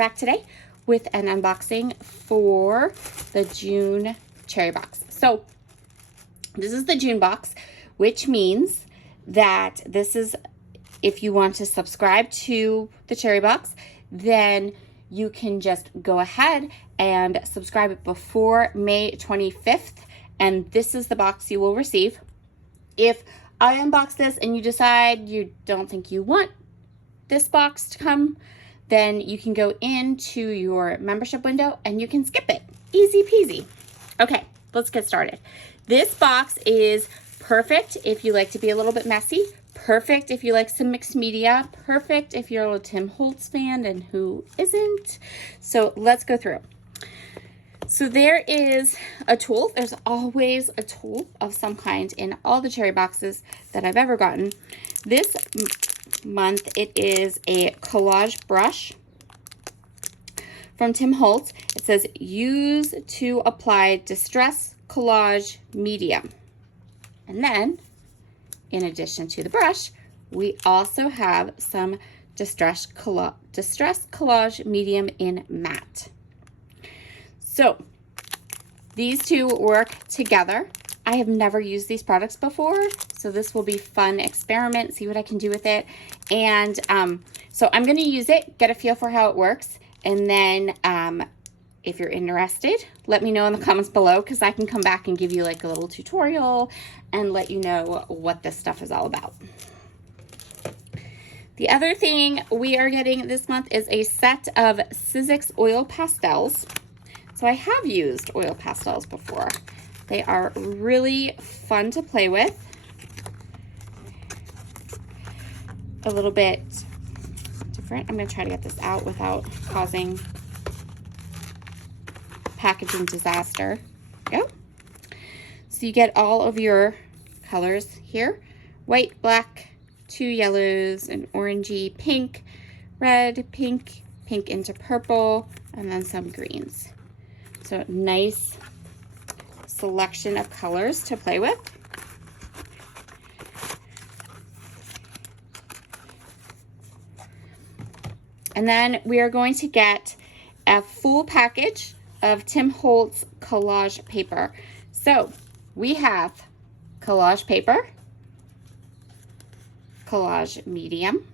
back today with an unboxing for the June cherry box. So this is the June box, which means that this is, if you want to subscribe to the cherry box, then you can just go ahead and subscribe it before May 25th, and this is the box you will receive. If I unbox this and you decide you don't think you want this box to come, then you can go into your membership window and you can skip it. Easy peasy. Okay, let's get started. This box is perfect if you like to be a little bit messy, perfect if you like some mixed media, perfect if you're a Tim Holtz fan, and who isn't. So let's go through. So there is a tool. There's always a tool of some kind in all the cherry boxes that I've ever gotten. This month it is a collage brush from Tim Holtz. It says use to apply distress collage medium. And then in addition to the brush, we also have some distress collage medium in matte. So these two work together. I have never used these products before, so this will be fun experiment, see what I can do with it. And so I'm going to use it, get a feel for how it works, and then if you're interested, let me know in the comments below, because I can come back and give you like a little tutorial and let you know what this stuff is all about. The other thing we are getting this month is a set of Sizzix oil pastels. So I have used oil pastels before. They are really fun to play with. A little bit different. I'm going to try to get this out without causing packaging disaster. There we go. So you get all of your colors here. White, black, 2 yellows, an orangey pink, red, pink, pink into purple, and then some greens. So nice selection of colors to play with. And then we are going to get a full package of Tim Holtz collage paper. So we have collage paper, collage medium,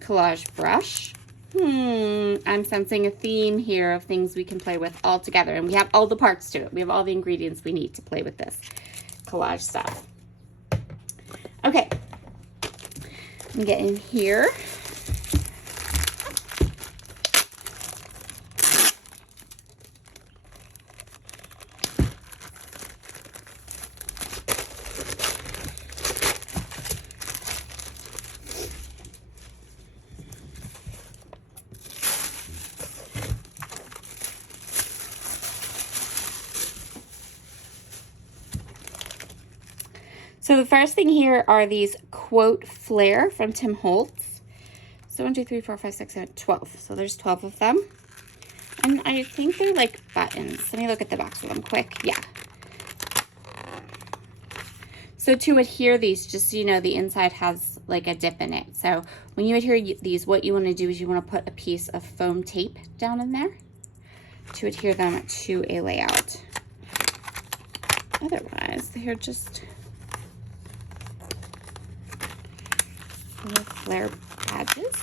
collage brush. I'm sensing a theme here of things we can play with all together, and we have all the parts to it. We have all the ingredients we need to play with this collage stuff. Okay, let me get in here. So the first thing here are these quote flair from Tim Holtz. So 1, 2, 3, 4, 5, 6, 7, 12. So there's 12 of them. And I think they're like buttons. Let me look at the box of them quick. Yeah. So to adhere these, just so you know, the inside has like a dip in it. So when you adhere these, what you want to do is you want to put a piece of foam tape down in there to adhere them to a layout. Otherwise, they're just little flare badges.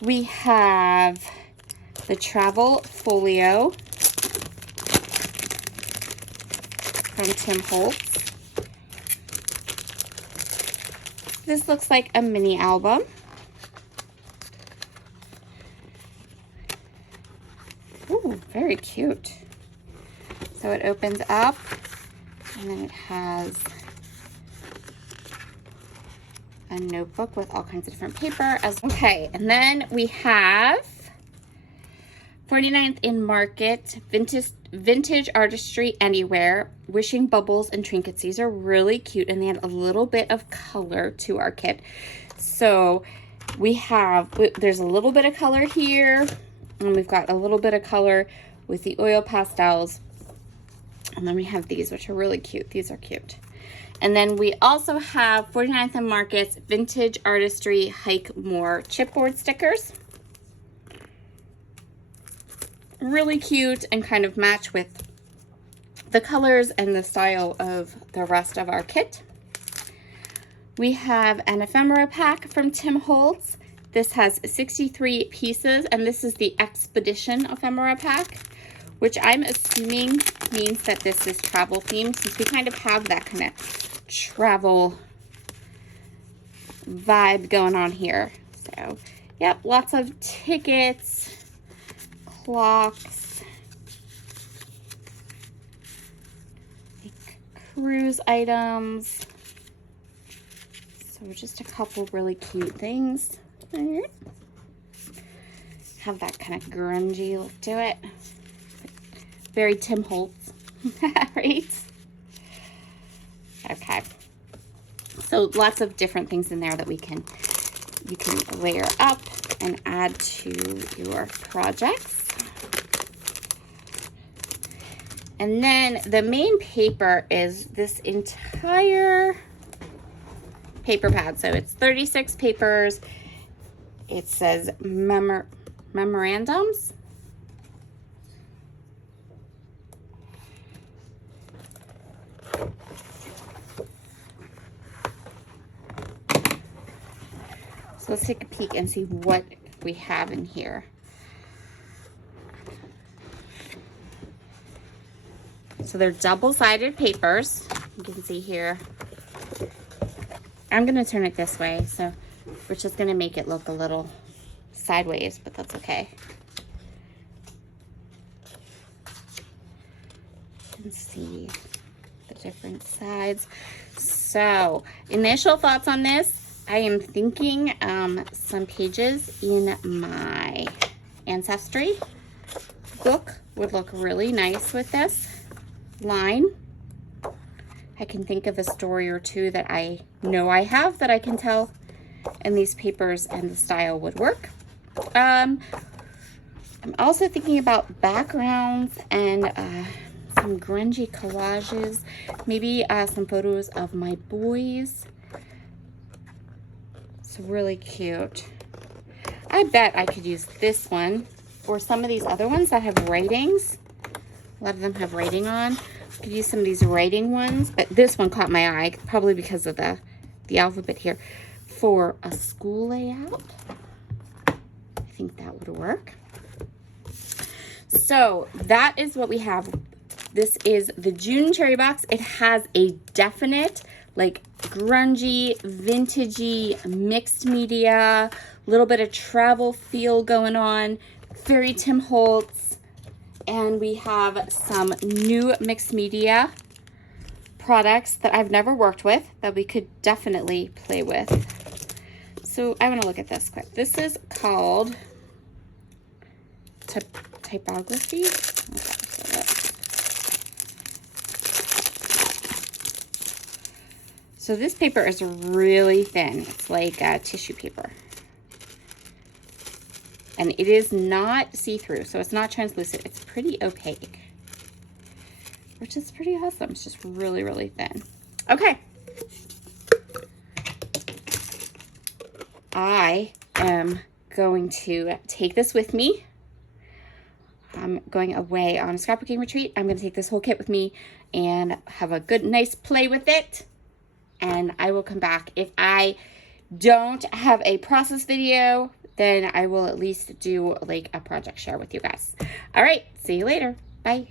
We have the travel folio from Tim Holtz. This looks like a mini album. Ooh, very cute. So it opens up, and then it has a notebook with all kinds of different paper. Okay, and then we have 49th in Market, Vintage Artistry Anywhere, Wishing Bubbles and Trinkets. These are really cute, and they add a little bit of color to our kit. So we have, there's a little bit of color here, and we've got a little bit of color with the oil pastels. And then we have these, which are really cute. These are cute. And then we also have 49th and Marcus Vintage Artistry Hike More chipboard stickers. Really cute and kind of match with the colors and the style of the rest of our kit. We have an ephemera pack from Tim Holtz. This has 63 pieces, and this is the Expedition ephemera pack, which I'm assuming means that this is travel themed, since we kind of have that kind of travel vibe going on here. So, yep, lots of tickets, clocks, like cruise items. So just a couple really cute things. Have that kind of grungy look to it. Very Tim Holtz, right? Okay. So lots of different things in there that you can layer up and add to your projects. And then the main paper is this entire paper pad. So it's 36 papers. It says memorandums. So let's take a peek and see what we have in here. So they're double-sided papers. You can see here. I'm going to turn it this way, so we're just going to make it look a little sideways, but that's okay. You can see the different sides. So, initial thoughts on this, I am thinking some pages in my Ancestry book would look really nice with this line. I can think of a story or two that I know I have that I can tell, and these papers and the style would work. I'm also thinking about backgrounds and some grungy collages, maybe some photos of my boys. It's really cute. I bet I could use this one or some of these other ones that have writings. A lot of them have writing on. I could use some of these writing ones, but this one caught my eye, probably because of the alphabet here, for a school layout. I think that would work. So that is what we have. This is the June Cherry Box. It has a definite, like, grungy, vintagey, mixed media, little bit of travel feel going on, very Tim Holtz. And we have some new mixed media products that I've never worked with that we could definitely play with. So I want to look at this quick. This is called typography. So this paper is really thin. It's like tissue paper. And it is not see-through, so it's not translucent. It's pretty opaque, which is pretty awesome. It's just really, really thin. Okay. I am going to take this with me. I'm going away on a scrapbooking retreat. I'm going to take this whole kit with me and have a good, nice play with it. And I will come back. If I don't have a process video, then I will at least do like a project share with you guys. All right, see you later. Bye.